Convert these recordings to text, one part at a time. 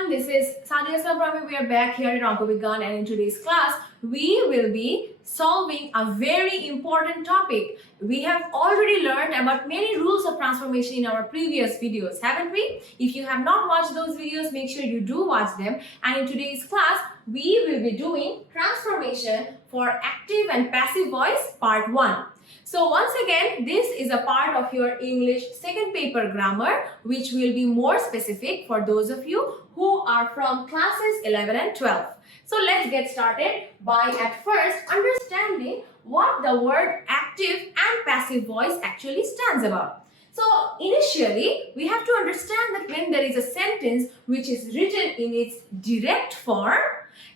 everyone, this is Sadia from Promi. We are back here in Onkovigan, and in today's class, we will be solving a very important topic. We have already learned about many rules of transformation in our previous videos, haven't we? If you have not watched those videos, make sure you do watch them. And in today's class, we will be doing transformation for active and passive voice part 1. So once again, this is a part of your English second paper grammar, which will be more specific for those of you who are from classes 11 and 12. So let's get started by at first understanding what the word active and passive voice actually stands about. So initially, we have to understand that when there is a sentence which is written in its direct form,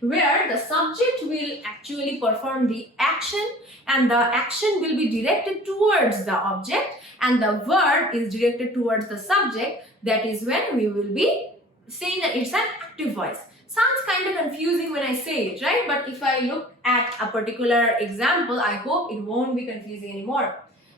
where the subject will actually perform the action and the action will be directed towards the object and the verb is directed towards the subject, that is when we will be saying that it's an active voice. Sounds kind of confusing when I say it, right? But if I look at a particular example, I hope it won't be confusing anymore.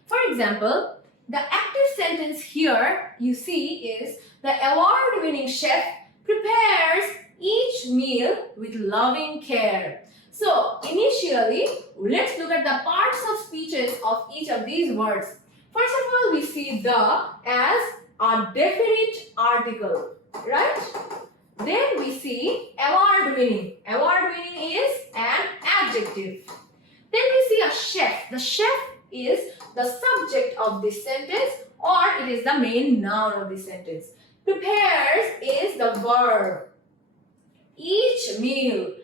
For example, the active sentence here you see is the award-winning chef prepares each meal with loving care. So initially, let's look at the parts of speeches of each of these words. First of all, we see the as a definite article, right? Then we see award-winning. Award-winning is an adjective. Then we see a chef. The chef is the subject of this sentence, or it is the main noun of this sentence. Prepares is the verb. Each meal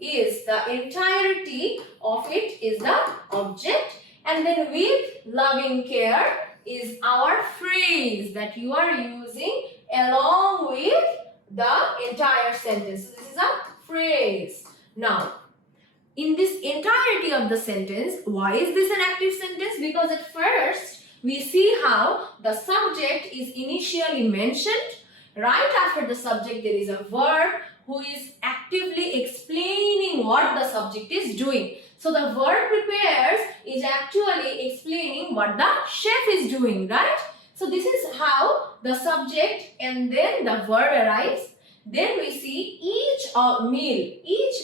is the entirety of it is the object, and then with loving care is our phrase that you are using along with the entire sentence. So this is a phrase. Now, in this entirety of the sentence, why is this an active sentence? Because at first we see how the subject is initially mentioned. Right after the subject, there is a verb who is actively explaining what the subject is doing. So the verb prepares is actually explaining what the chef is doing, right? So this is how the subject and then the verb arrives. Then we see each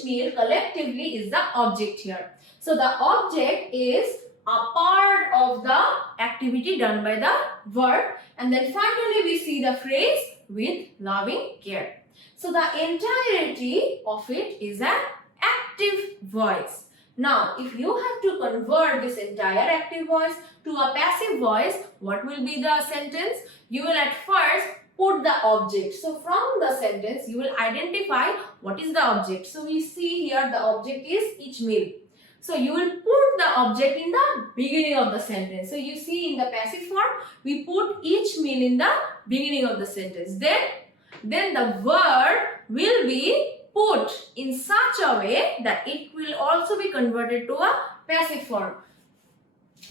meal collectively is the object here. So the object is a part of the activity done by the verb, and then finally we see the phrase with loving care. So the entirety of it is an active voice. Now, if you have to convert this entire active voice to a passive voice, what will be the sentence? You will at first put the object. So from the sentence, you will identify what is the object. So we see here the object is each meal. So you will put the object in the beginning of the sentence. So you see in the passive form, we put each meal in the beginning of the sentence. Then the verb will be put in such a way that it will also be converted to a passive form.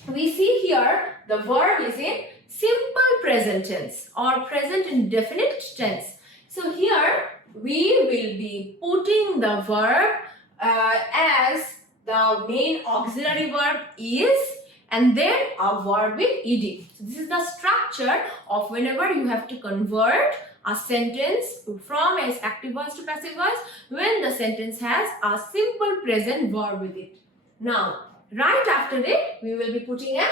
We see here the verb is in simple present tense or present indefinite tense. So here we will be putting the verb as the main auxiliary verb is, and then a verb with ed. So this is the structure of whenever you have to convert a sentence from as active voice to passive voice when the sentence has a simple present verb with it. Now, right after it, we will be putting the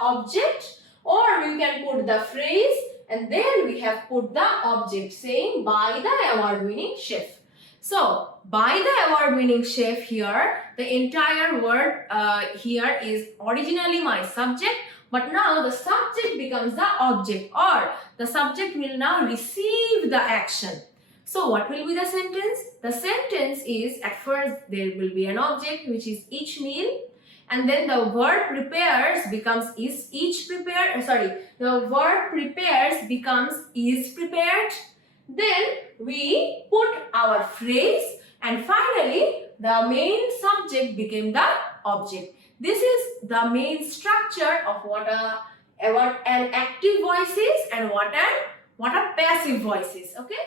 object, or we can put the phrase, and then we have put the object saying by the award-winning chef. So, by the award-winning chef here, the entire word here is originally my subject, but now the subject becomes the object, or the subject will now receive the action. So, what will be the sentence? The sentence is, at first there will be an object which is each meal, and then the verb prepares becomes the verb prepares becomes is prepared. Then we put our phrase, and finally the main subject became the object. This is the main structure of what an active voice is and what a passive voice is. Okay.